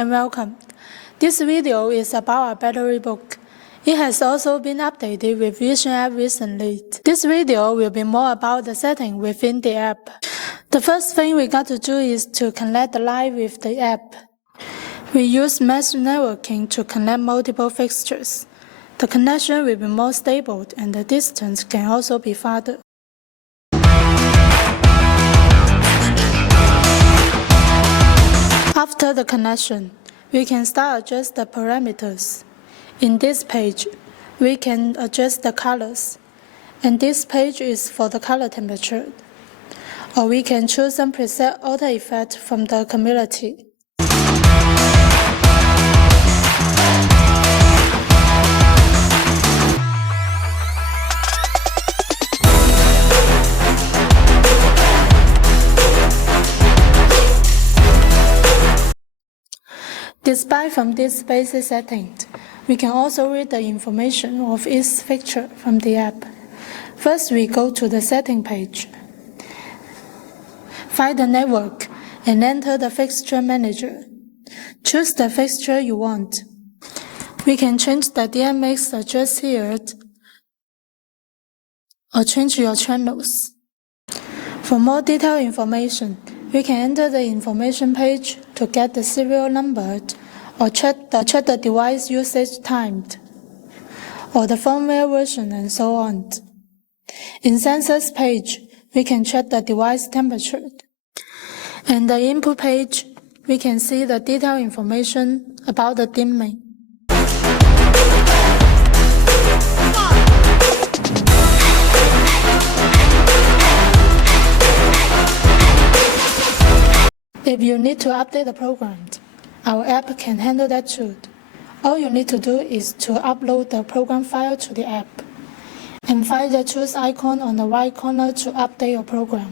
and welcome. This video is about a battery book. It has also been updated with Vision app recently. This video will be more about the setting within the app. The first thing we got to do is to connect the line with the app. We use mesh networking to connect multiple fixtures. The connection will be more stable and the distance can also be farther. After the connection, we can start adjust the parameters. In this page, we can adjust the colors, and this page is for the color temperature. Or we can choose some preset auto effect from the community. Despite from this basic setting, we can also read the information of each fixture from the app. First, we go to the setting page. Find the network and enter the fixture manager. Choose the fixture you want. We can change the DMX address here or change your channels. For more detailed information, we can enter the information page to get the serial number or check the device usage time or the firmware version and so on. In sensors page, we can check the device temperature. And the input page, we can see the detailed information about the dimming. If you need to update the program, our app can handle that too. All you need to do is to upload the program file to the app and find the choose icon on the right corner to update your program.